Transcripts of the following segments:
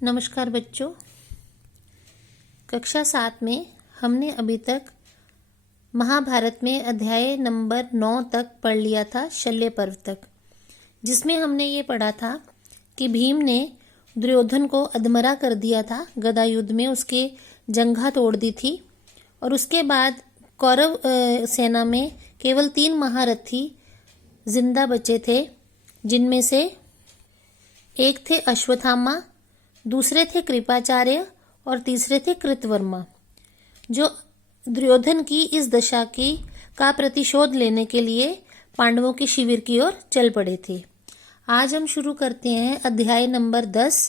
नमस्कार बच्चों। कक्षा 7 में हमने अभी तक महाभारत में अध्याय नंबर 9 तक पढ़ लिया था, शल्य पर्व तक, जिसमें हमने ये पढ़ा था कि भीम ने दुर्योधन को अधमरा कर दिया था। गदा युद्ध में उसके जंघा तोड़ दी थी और उसके बाद कौरव सेना में केवल 3 महारथी जिंदा बचे थे, जिनमें से एक थे अश्वत्थामा, दूसरे थे कृपाचार्य और तीसरे थे कृतवर्मा, जो दुर्योधन की इस दशा का प्रतिशोध लेने के लिए पांडवों के शिविर की ओर चल पड़े थे। आज हम शुरू करते हैं अध्याय नंबर 10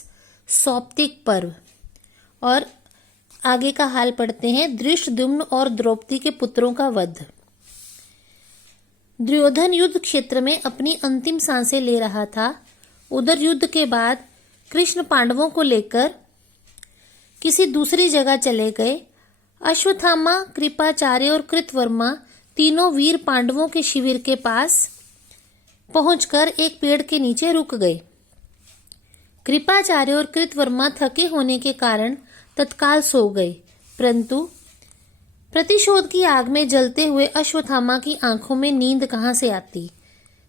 सौप्तिक पर्व और आगे का हाल पढ़ते हैं। धृष्टद्युम्न और द्रौपदी के पुत्रों का वध। दुर्योधन युद्ध क्षेत्र में अपनी अंतिम सांसें ले रहा था। उधर युद्ध के बाद कृष्ण पांडवों को लेकर किसी दूसरी जगह चले गए। अश्वत्थामा, कृपाचार्य और कृतवर्मा तीनों वीर पांडवों के शिविर के पास पहुंचकर एक पेड़ के नीचे रुक गए। कृपाचार्य और कृतवर्मा थके होने के कारण तत्काल सो गए, परंतु प्रतिशोध की आग में जलते हुए अश्वत्थामा की आंखों में नींद कहां से आती।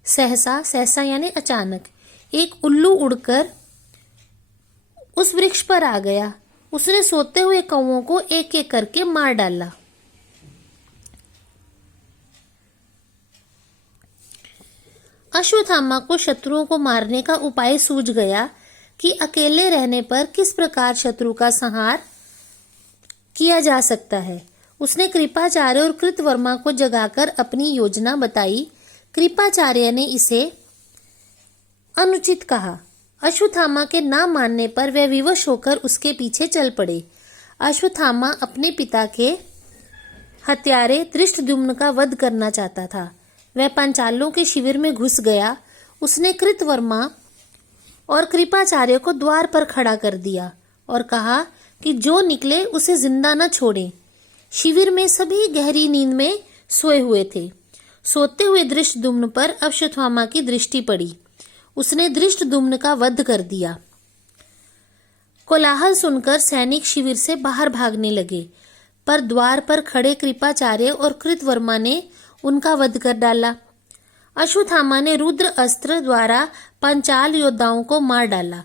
सहसा यानी अचानक एक उल्लू उड़कर उस वृक्ष पर आ गया। उसने सोते हुए कौवों को एक एक करके मार डाला। अश्वत्थामा को शत्रुओं को मारने का उपाय सूझ गया कि अकेले रहने पर किस प्रकार शत्रु का संहार किया जा सकता है। उसने कृपाचार्य और कृतवर्मा को जगाकर अपनी योजना बताई। कृपाचार्य ने इसे अनुचित कहा। अश्वत्थामा के ना मानने पर वह विवश होकर उसके पीछे चल पड़े। अश्वत्थामा अपने पिता के हत्यारे धृष्टद्युम्न का वध करना चाहता था। वह पांचालों के शिविर में घुस गया। उसने कृतवर्मा और कृपाचार्य को द्वार पर खड़ा कर दिया और कहा कि जो निकले उसे जिंदा न छोड़ें। शिविर में सभी गहरी नींद में सोए हुए थे। सोते हुए धृष्टद्युम्न पर अश्वत्थामा की दृष्टि पड़ी। उसने धृष्टद्युम्न का वध कर दिया। कोलाहल सुनकर सैनिक शिविर से बाहर भागने लगे, पर द्वार पर खड़े कृपाचार्य और कृतवर्मा ने उनका वध कर डाला। अश्वत्थामा ने रुद्र अस्त्र द्वारा पांचाल योद्धाओं को मार डाला।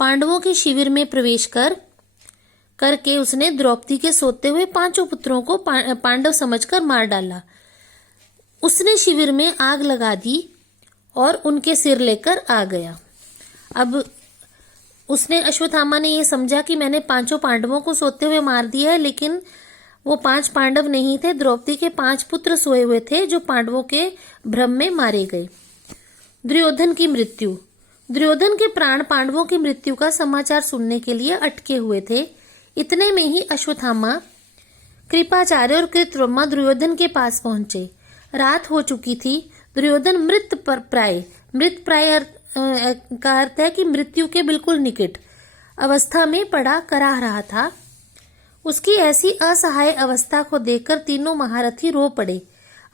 पांडवों के शिविर में प्रवेश करके उसने द्रौपदी के सोते हुए 5 पुत्रों को पांडव समझकर मार डाला। उसने शिविर में आग लगा दी और उनके सिर लेकर आ गया। अब अश्वत्थामा ने यह समझा कि मैंने 5 पांडवों को सोते हुए मार दिया है, लेकिन वो 5 पांडव नहीं थे। द्रौपदी के 5 पुत्र सोए हुए थे, जो पांडवों के भ्रम में मारे गए। दुर्योधन की मृत्यु। दुर्योधन के प्राण पांडवों की मृत्यु का समाचार सुनने के लिए अटके हुए थे। इतने में ही अश्वत्थामा, कृपाचार्य और कृतवर्मा दुर्योधन के पास पहुंचे। रात हो चुकी थी। दुर्योधन मृत प्राय का अर्थ है कि मृत्यु के बिल्कुल निकट अवस्था में पड़ा कराह रहा था। उसकी ऐसी असहाय अवस्था को देखकर तीनों महारथी रो पड़े।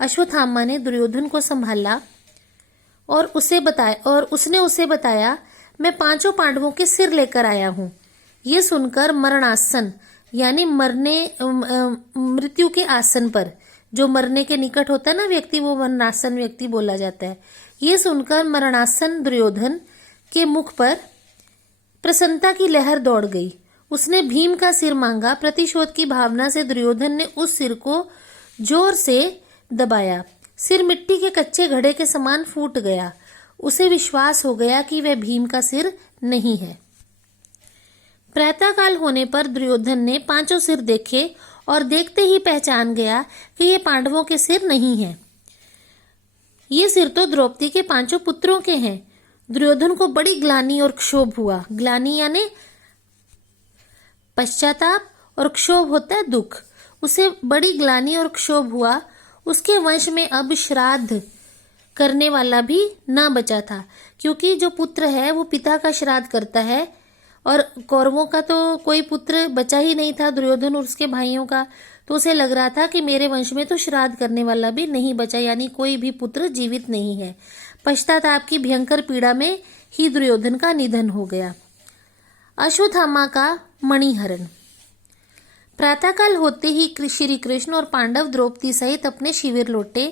अश्वत्थामा ने दुर्योधन को संभाला और उसने उसे बताया, मैं 5 पांडवों के सिर लेकर आया हूँ। ये सुनकर मरणासन यानी मृत्यु के आसन पर, जो मरने के निकट होता है ना व्यक्ति, वो मरणासन व्यक्ति बोला जाता है। ये सुनकर मरणासन दुर्योधन के मुख पर प्रसन्नता की लहर दौड़ गई। उसने भीम का सिर मांगा। प्रतिशोध की भावना से दुर्योधन ने उस सिर को जोर से दबाया। सिर मिट्टी के कच्चे घड़े के समान फूट गया। उसे विश्वास हो गया कि वह भीम का सिर नहीं है। प्रातःकाल होने पर दुर्योधन ने 5 सिर देखे और देखते ही पहचान गया कि ये पांडवों के सिर नहीं हैं। ये सिर तो द्रौपदी के 5 पुत्रों के हैं। दुर्योधन को बड़ी ग्लानि और क्षोभ हुआ। ग्लानि यानी पश्चाताप और क्षोभ होता है दुख। उसे बड़ी ग्लानि और क्षोभ हुआ। उसके वंश में अब श्राद्ध करने वाला भी ना बचा था, क्योंकि जो पुत्र है वो पिता का श्राद्ध करता है और कौरवों का तो कोई पुत्र बचा ही नहीं था, दुर्योधन और उसके भाइयों का। तो उसे लग रहा था कि मेरे वंश में तो श्राद्ध करने वाला भी नहीं बचा, यानी कोई भी पुत्र जीवित नहीं है। पश्चाताप की भयंकर पीड़ा में ही दुर्योधन का निधन हो गया। अश्वत्थामा का मणिहरण। प्रातःकाल होते ही श्री कृष्ण और पांडव द्रौपदी सहित अपने शिविर लौटे।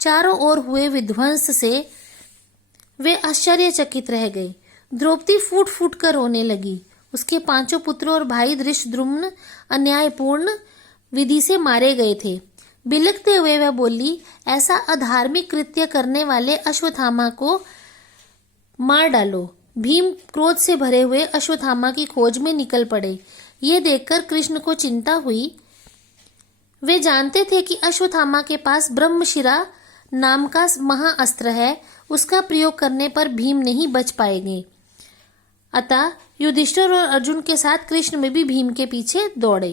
चारों ओर हुए विध्वंस से वे आश्चर्यचकित रह गए। द्रौपदी फूट फूट कर रोने लगी। उसके पांचों पुत्र और भाई धृष्टद्युम्न अन्यायपूर्ण विधि से मारे गए थे। बिलखते हुए वह बोली, ऐसा अधार्मिक कृत्य करने वाले अश्वत्थामा को मार डालो। भीम क्रोध से भरे हुए अश्वत्थामा की खोज में निकल पड़े। ये देखकर कृष्ण को चिंता हुई। वे जानते थे कि अश्वत्थामा के पास ब्रह्मशिरा नाम का महाअस्त्र है। उसका प्रयोग करने पर भीम नहीं बच पाएंगे। अतः युधिष्ठिर और अर्जुन के साथ कृष्ण में भी भीम के पीछे दौड़े।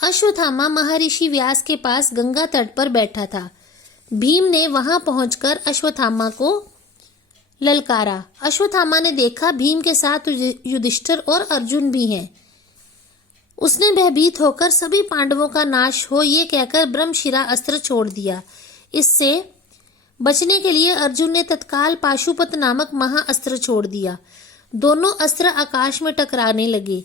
अश्वत्थामा महर्षि व्यास के पास गंगा तट पर बैठा था। भीम ने वहां पहुंचकर अश्वत्थामा को ललकारा। अश्वत्थामा ने देखा भीम के साथ युधिष्ठिर और अर्जुन भी हैं। उसने भयभीत होकर सभी पांडवों का नाश हो ये कहकर ब्रह्मशिरा अस्त्र छोड़ दिया। इससे बचने के लिए अर्जुन ने तत्काल पाशुपत नामक महाअस्त्र छोड़ दिया। दोनों अस्त्र आकाश में टकराने लगे।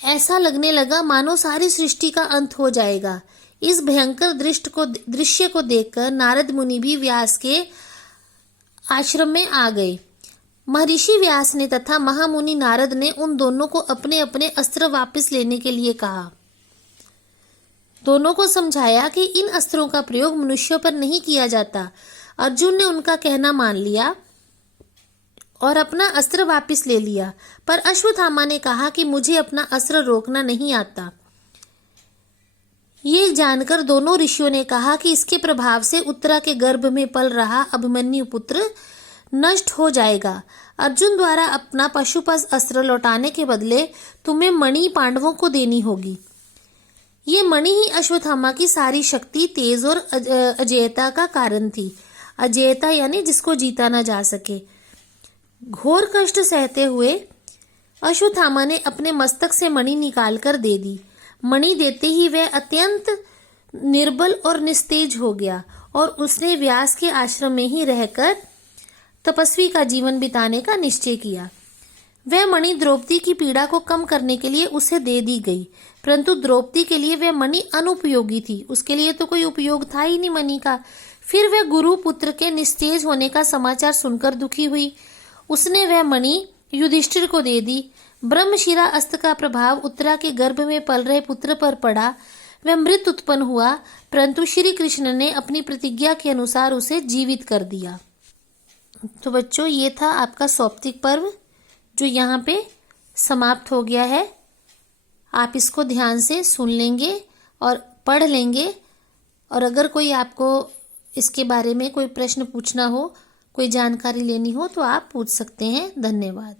ऐसा लगने लगा मानो सारी सृष्टि का अंत हो जाएगा। इस भयंकर दृश्य को देखकर नारद मुनि भी व्यास के आश्रम में आ गए। महर्षि व्यास ने तथा महामुनि नारद ने उन दोनों को अपने अपने अस्त्र वापस लेने के लिए कहा। दोनों को समझाया कि इन अस्त्रों का प्रयोग मनुष्यों पर नहीं किया जाता। अर्जुन ने उनका कहना मान लिया और अपना अस्त्र वापस ले लिया। पर अश्वत्थामा ने कहा कि मुझे अपना अस्त्र रोकना नहीं आता। ये जानकर दोनों ऋषियों ने कहा कि इसके प्रभाव से उत्तरा के गर्भ में पल रहा अभिमन्यु पुत्र नष्ट हो जाएगा। अर्जुन द्वारा अपना पशुपत अस्त्र लौटाने के बदले तुम्हें मणि पांडवों को देनी होगी। ये मणि ही अश्वत्थामा की सारी शक्ति, तेज और अजेयता का कारण थी। अजेयता यानी जिसको जीता ना जा सके। घोर कष्ट सहते हुए अश्वत्थामा ने अपने मस्तक से मणि निकालकर दे दी। मणि देते ही वह अत्यंत निर्बल और निस्तेज हो गया और उसने व्यास के आश्रम में ही रहकर तपस्वी का जीवन बिताने का निश्चय किया। वह मणि द्रौपदी की पीड़ा को कम करने के लिए उसे दे दी गई, परंतु द्रौपदी के लिए वह मणि अनुपयोगी थी। उसके लिए तो कोई उपयोग था ही नहीं मणि का। फिर वह गुरु पुत्र के निस्तेज होने का समाचार सुनकर दुखी हुई। उसने वह मणि युधिष्ठिर को दे दी। ब्रह्मशिरा अस्त्र का प्रभाव उत्तरा के गर्भ में पल रहे पुत्र पर पड़ा। वह मृत उत्पन्न हुआ, परंतु श्री कृष्ण ने अपनी प्रतिज्ञा के अनुसार उसे जीवित कर दिया। तो बच्चों, ये था आपका सौप्तिक पर्व जो यहाँ पे समाप्त हो गया है। आप इसको ध्यान से सुन लेंगे और पढ़ लेंगे। और अगर कोई आपको इसके बारे में कोई प्रश्न पूछना हो, कोई जानकारी लेनी हो तो आप पूछ सकते हैं। धन्यवाद।